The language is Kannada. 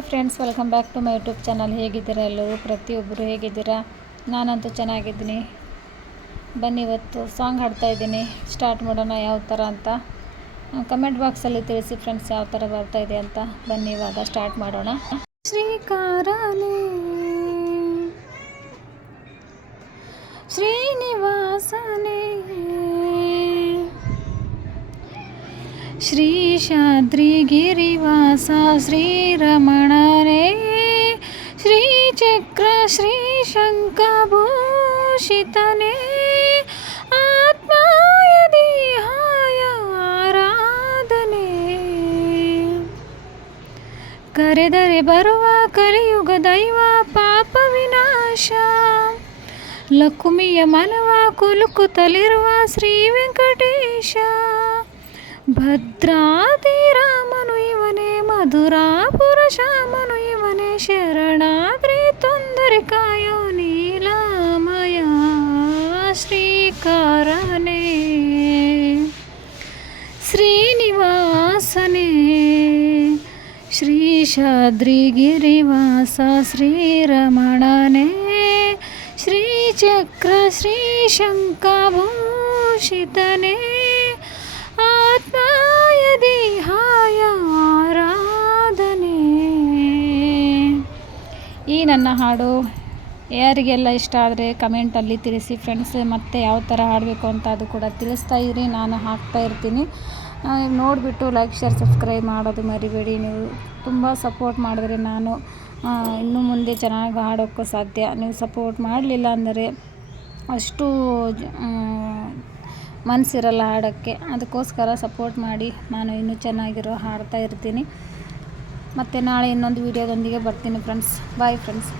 Hi friends, welcome back to my YouTube channel. ಹೇಗಿದ್ದೀರಾ ಎಲ್ಲರೂ? ಪ್ರತಿಯೊಬ್ಬರು ಹೇಗಿದ್ದೀರಾ? ನಾನಂತೂ ಚೆನ್ನಾಗಿದ್ದೀನಿ. ಬನ್ನಿ, ಇವತ್ತು ಸಾಂಗ್ ಹಾಡ್ತಾಯಿದ್ದೀನಿ. ಸ್ಟಾರ್ಟ್ ಮಾಡೋಣ ಯಾವ ಥರ ಅಂತ ಕಮೆಂಟ್ ಬಾಕ್ಸಲ್ಲಿ ತಿಳಿಸಿ ಫ್ರೆಂಡ್ಸ್, ಯಾವ ಥರ ಬರ್ತಾಯಿದೆ ಅಂತ. ಬನ್ನಿ ಇವಾಗ ಸ್ಟಾರ್ಟ್ ಮಾಡೋಣ. ಶ್ರೀಕಾರನೇ ಶ್ರೀನಿವಾಸನೇ ಶ್ರೀಶಾದ್ರಿಗಿರಿವಾಸ ಶ್ರೀರಮಣನೇ ಶ್ರೀಚಕ್ರ ಶ್ರೀಶಂಖಭೂಷಿತನೇ ಆತ್ಮಾಯ ದೇಹಾಯ ಆರಾಧನೆ. ಕರೆದರೆ ಬರುವ ಕಲಿಯುಗ ದೈವ ಪಾಪ ವಿನಾಶ, ಲಕ್ಷ್ಮಿಯ ಮನವ ಕುಲುಕುತ್ತಲಿರುವ ಶ್ರೀ ವೆಂಕಟೇಶ. ಭದ್ರಾದಿ ರಾಮನು ಇವನೇ, ಮಧುರಾಪುರ ಶ್ಯಾಮನು ಇವನೇ, ಶರಣಾದ್ರಿ ತೊಂದರೆ ಕಾಯೋ ನೀಲಮಯ ಶ್ರೀಕಾರನೇ ಶ್ರೀನಿವಾಸನೇ ಶ್ರೀಶಾದ್ರಿಗಿರಿವಾಸ ಶ್ರೀರಮಣನೇ ಶ್ರೀಚಕ್ರ ಶ್ರೀಶಂಖಭೂಷಿತನೇ ಆತ್ಮಾಯ ದೇಹಾಯ ಆರಾಧನೆ. ಈ ನನ್ನ ಹಾಡು ಯಾರಿಗೆಲ್ಲ ಇಷ್ಟ ಆದರೆ ಕಮೆಂಟಲ್ಲಿ ತಿಳಿಸಿ ಫ್ರೆಂಡ್ಸ್. ಮತ್ತು ಯಾವ ಥರ ಹಾಡಬೇಕು ಅಂತ ಅದು ಕೂಡ ತಿಳಿಸ್ತಾ ಇರಿ, ನಾನು ಹಾಕ್ತಾ ಇರ್ತೀನಿ. ನೋಡಿಬಿಟ್ಟು ಲೈಕ್, ಶೇರ್, ಸಬ್ಸ್ಕ್ರೈಬ್ ಮಾಡೋದು ಮರಿಬೇಡಿ. ನೀವು ತುಂಬ ಸಪೋರ್ಟ್ ಮಾಡಿದ್ರೆ ನಾನು ಇನ್ನು ಮುಂದೆ ಚೆನ್ನಾಗಿ ಹಾಡೋಕ್ಕೂ ಸಾಧ್ಯ. ನೀವು ಸಪೋರ್ಟ್ ಮಾಡಲಿಲ್ಲ ಅಂದರೆ ಅಷ್ಟು ಮನಸ್ಸಿರಲ್ಲ ಹಾಡೋಕ್ಕೆ. ಅದಕ್ಕೋಸ್ಕರ ಸಪೋರ್ಟ್ ಮಾಡಿ, ನಾನು ಇನ್ನೂ ಚೆನ್ನಾಗಿರೋ ಹಾಡ್ತಾ ಇರ್ತೀನಿ. ಮತ್ತು ನಾಳೆ ಇನ್ನೊಂದು ವೀಡಿಯೋದೊಂದಿಗೆ ಬರ್ತೀನಿ ಫ್ರೆಂಡ್ಸ್. Bye friends.